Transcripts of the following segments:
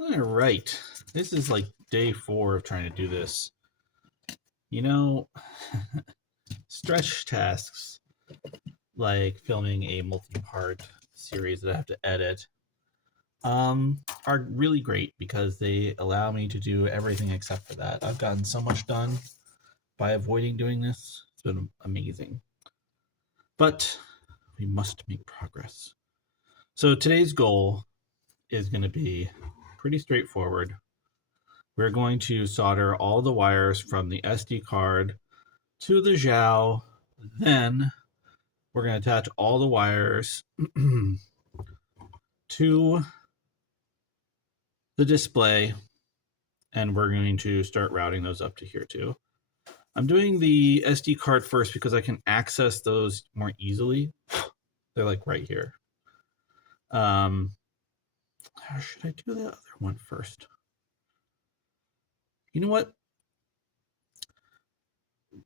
All right. This is like day 4 of trying to do this. You know, stretch tasks like filming a multi-part series that I have to edit are really great because they allow me to do everything except for that. I've gotten so much done by avoiding doing this. It's been amazing. But we must make progress. So today's goal is going to be pretty straightforward. We're going to solder all the wires from the SD card to the Zhao. Then we're going to attach all the wires to the display, and we're going to start routing those up to here too. I'm doing the SD card first because I can access those more easily. They're like right here. How should I do the other one first? You know what?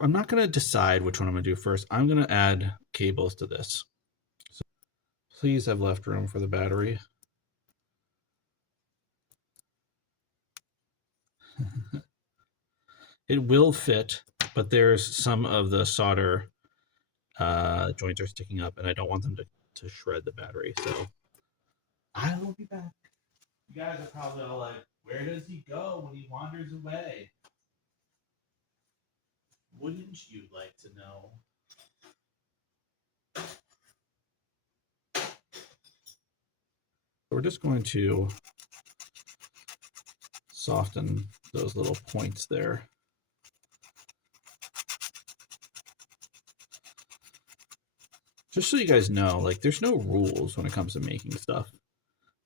I'm not going to decide which one I'm going to do first. I'm going to add cables to this. So please have left room for the battery. It will fit, but there's some of the solder joints are sticking up, and I don't want them to shred the battery. So I will be back. You guys are probably all like, where does he go when he wanders away? Wouldn't you like to know? We're just going to soften those little points there. Just so you guys know, like, there's no rules when it comes to making stuff.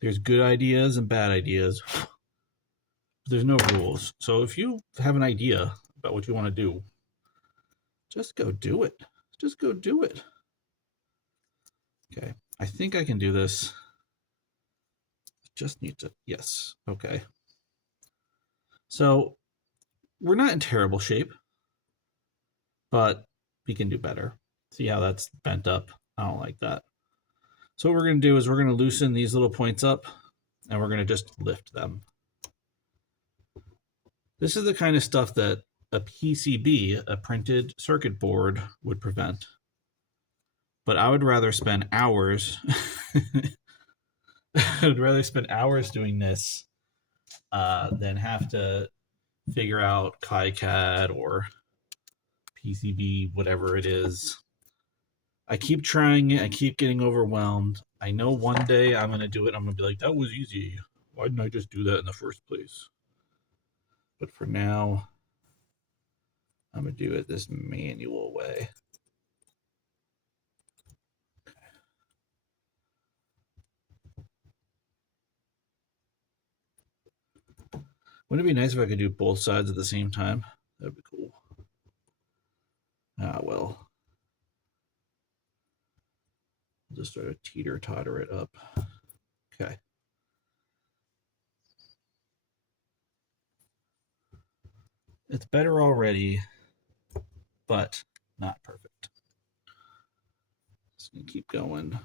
There's good ideas and bad ideas. There's no rules. So if you have an idea about what you want to do, just go do it. Just go do it. Okay, I think I can do this. Just need to, yes, okay. So we're not in terrible shape, but we can do better. See how that's bent up? I don't like that. So what we're going to do is we're going to loosen these little points up, and we're going to just lift them. This is the kind of stuff that a PCB, a printed circuit board, would prevent. But I would rather spend hours I would rather spend hours doing this than have to figure out KiCad or PCB, whatever it is. I keep trying it. I keep getting overwhelmed. I know one day I'm going to do it. I'm going to be like, that was easy. Why didn't I just do that in the first place? But for now, I'm going to do it this manual way. Wouldn't it be nice if I could do both sides at the same time? That'd be cool. Ah, well. I'll just sort of teeter-totter it up. Okay. It's better already, but not perfect. Just gonna keep going.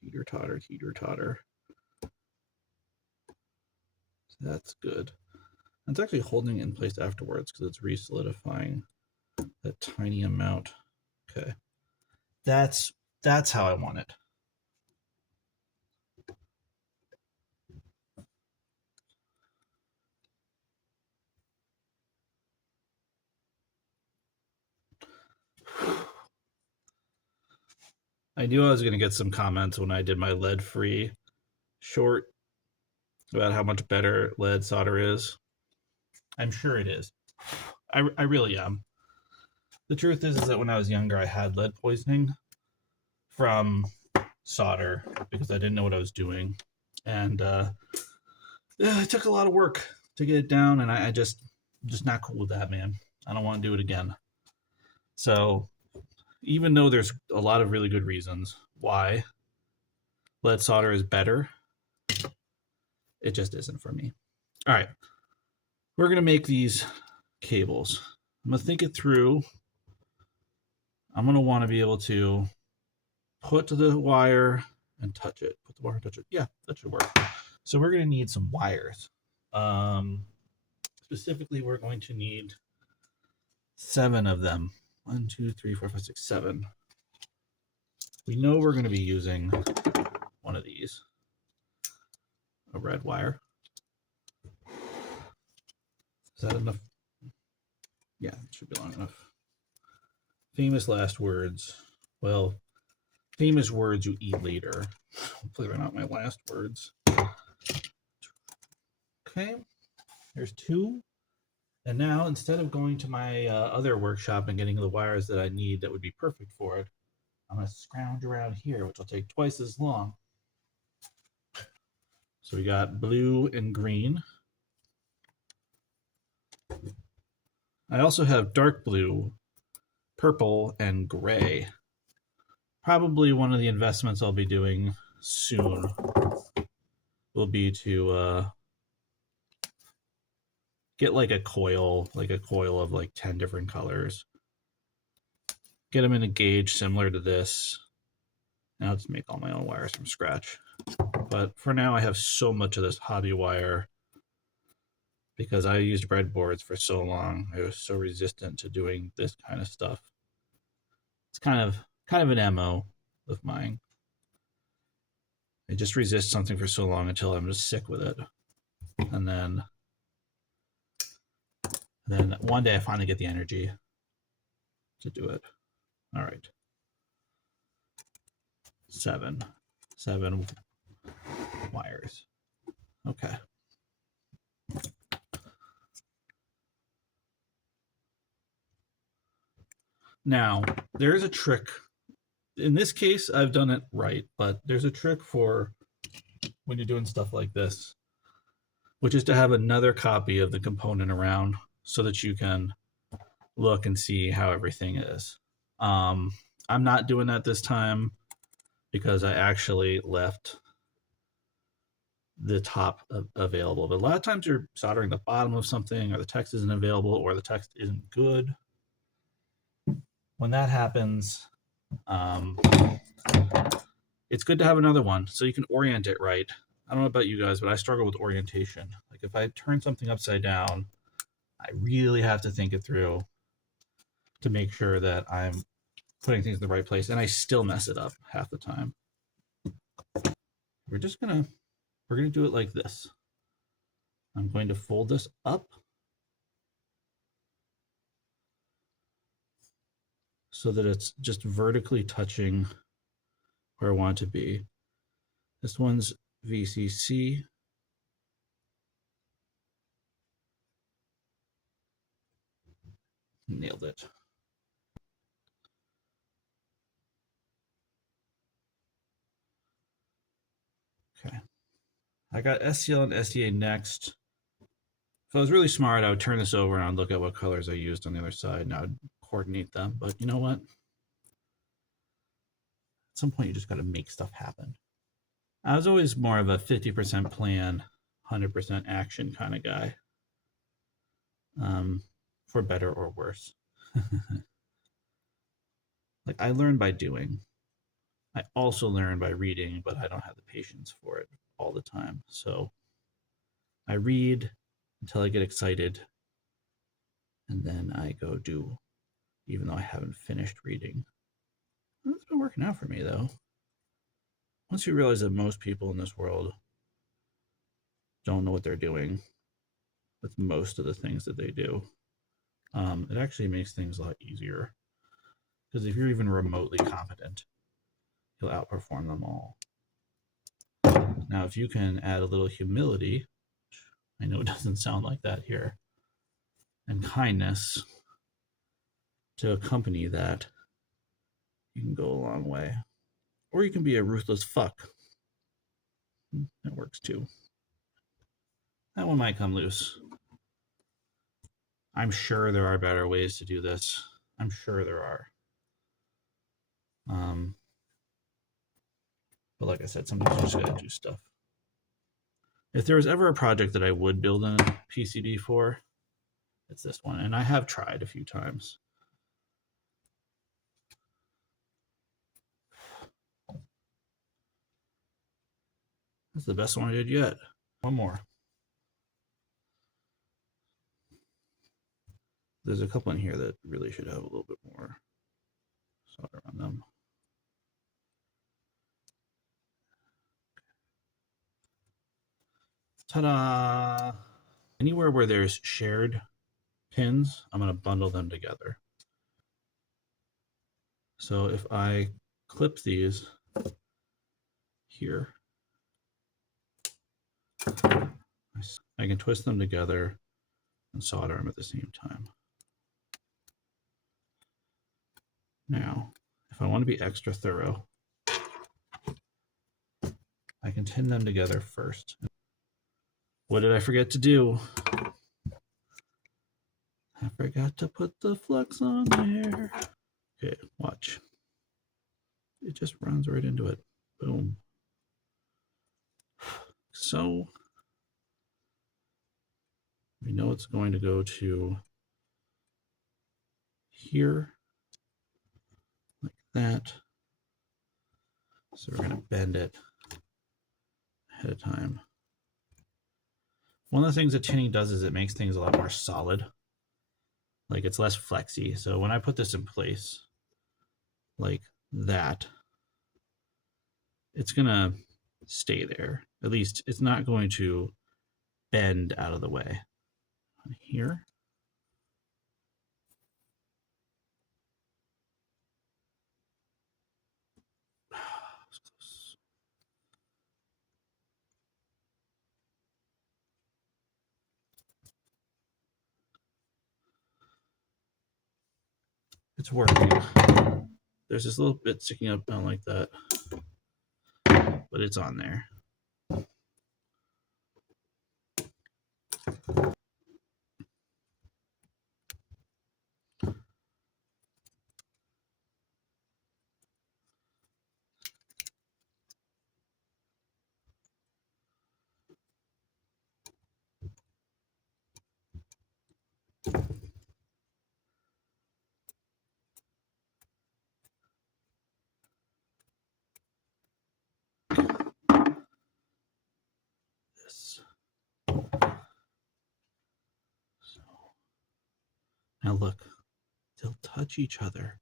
Teeter-totter, teeter-totter. That's good. It's actually holding it in place afterwards because it's re-solidifying that tiny amount. Okay. That's how I want it. I knew I was going to get some comments when I did my lead-free short about how much better lead solder is. I'm sure it is. I really am. The truth is that when I was younger, I had lead poisoning from solder because I didn't know what I was doing. And it took a lot of work to get it down, and I just not cool with that, man. I don't want to do it again. So even though there's a lot of really good reasons why lead solder is better, it just isn't for me. All right. We're going to make these cables. I'm going to think it through. I'm going to want to be able to put the wire and touch it. Put the wire and touch it. Yeah, that should work. So we're going to need some wires. Specifically, we're going to need 7 of them. 1, 2, 3, 4, 5, 6, 7. We know we're going to be using one of these, a red wire. Is that enough? Yeah, it should be long enough. Famous last words. Well, famous words you eat later. Hopefully they're not my last words. Okay, there's 2. And now, instead of going to my other workshop and getting the wires that I need that would be perfect for it, I'm going to scrounge around here, which will take twice as long. So we got blue and green. I also have dark blue, purple, and gray. Probably one of the investments I'll be doing soon will be to get like a coil of like 10 different colors. Get them in a gauge similar to this. And I'll just make all my own wires from scratch. But for now, I have so much of this hobby wire because I used breadboards for so long. I was so resistant to doing this kind of stuff. It's kind of an MO of mine. I just resist something for so long until I'm just sick with it. And then one day I finally get the energy to do it. All right. 7 wires. Okay. Now, there is a trick. In this case, I've done it right, but there's a trick for when you're doing stuff like this, which is to have another copy of the component around so that you can look and see how everything is. I'm not doing that this time because I actually left the top available. But a lot of times you're soldering the bottom of something, or the text isn't available, or the text isn't good. When that happens, it's good to have another one so you can orient it right. I don't know about you guys, but I struggle with orientation. Like if I turn something upside down, I really have to think it through to make sure that I'm putting things in the right place, and I still mess it up half the time. We're gonna do it like this. I'm going to fold this up so that it's just vertically touching where I want it to be. This one's VCC. Nailed it. Okay. I got SCL and SDA next. If I was really smart, I would turn this over and I'd look at what colors I used on the other side and I would coordinate them. But you know what? At some point, you just got to make stuff happen. I was always more of a 50% plan, 100% action kind of guy, for better or worse. Like I learn by doing. I also learn by reading, but I don't have the patience for it all the time. So I read until I get excited, and then I go do, even though I haven't finished reading. It's been working out for me, though. Once you realize that most people in this world don't know what they're doing with most of the things that they do, it actually makes things a lot easier. Because if you're even remotely competent, you'll outperform them all. Now, if you can add a little humility, I know it doesn't sound like that here, and kindness to accompany that, you can go a long way. Or you can be a ruthless fuck. That works too. That one might come loose. I'm sure there are better ways to do this. I'm sure there are. But like I said, sometimes you just gotta do stuff. If there was ever a project that I would build in a PCB for, it's this one. And I have tried a few times. That's the best one I did yet. One more. there's a couple in here that really should have a little bit more solder on them. Ta-da! Anywhere where there's shared pins, I'm going to bundle them together. So if I clip these here, I can twist them together and solder them at the same time. Now, if I want to be extra thorough, I can tin them together first. What did I forget to do? I forgot to put the flux on there. Okay, watch. It just runs right into it. Boom. So we know it's going to go to here, like that. So we're going to bend it ahead of time. One of the things that tinning does is it makes things a lot more solid. Like it's less flexy. So when I put this in place like that, it's going to stay there. At least it's not going to bend out of the way. Here. It's working. There's this little bit sticking up down like that, but it's on there. This. So now look, they'll touch each other.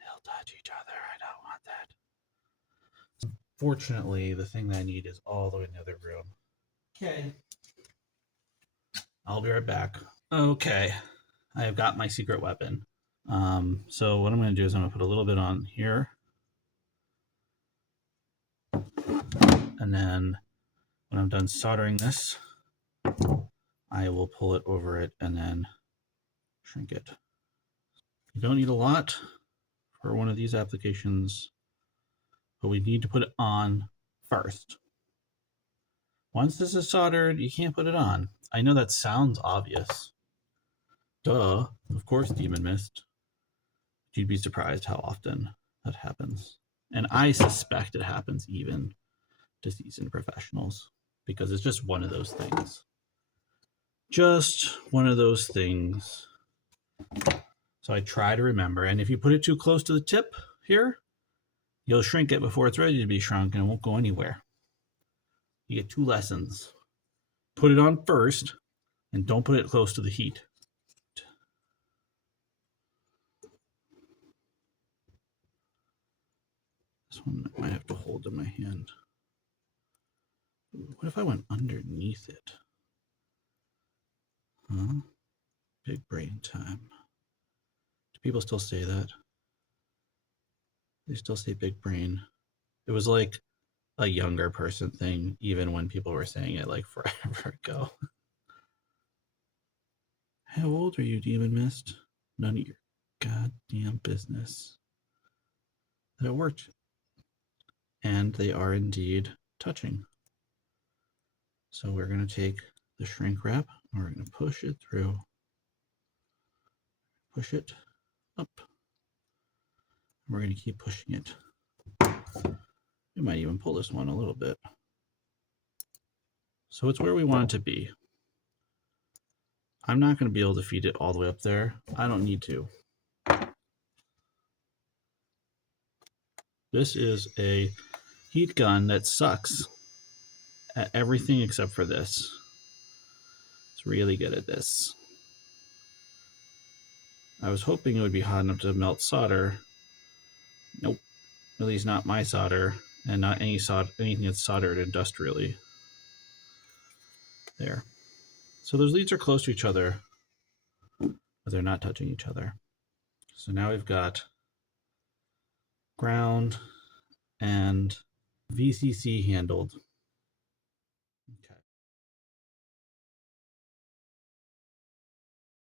They'll touch each other. I don't want that. Fortunately, the thing that I need is all the way in the other room. Okay. I'll be right back. Okay. I have got my secret weapon. So what I'm going to do is I'm going to put a little bit on here. And then when I'm done soldering this, I will pull it over it and then shrink it. You don't need a lot for one of these applications, but we need to put it on first. Once this is soldered, you can't put it on. I know that sounds obvious. Duh, of course, Demon Mist. You'd be surprised how often that happens. And I suspect it happens even to seasoned professionals because it's just one of those things. Just one of those things. So I try to remember. And if you put it too close to the tip here, you'll shrink it before it's ready to be shrunk and it won't go anywhere. You get 2 lessons. Put it on first and don't put it close to the heat. This one I might have to hold in my hand. What if I went underneath it? Huh? Big brain time. Do people still say that? They still say big brain. It was like a younger person thing, even when people were saying it like forever ago. How old are you, Demon Mist? None of your goddamn business. That worked. And they are indeed touching. So we're going to take the shrink wrap and we're going to push it through. Push it up. We're going to keep pushing it. We might even pull this one a little bit. So it's where we want it to be. I'm not going to be able to feed it all the way up there. I don't need to. This is a heat gun that sucks at everything except for this. It's really good at this. I was hoping it would be hot enough to melt solder. Nope, at least not my solder, and not anything that's soldered industrially. There. So those leads are close to each other, but they're not touching each other. So now we've got ground and VCC handled.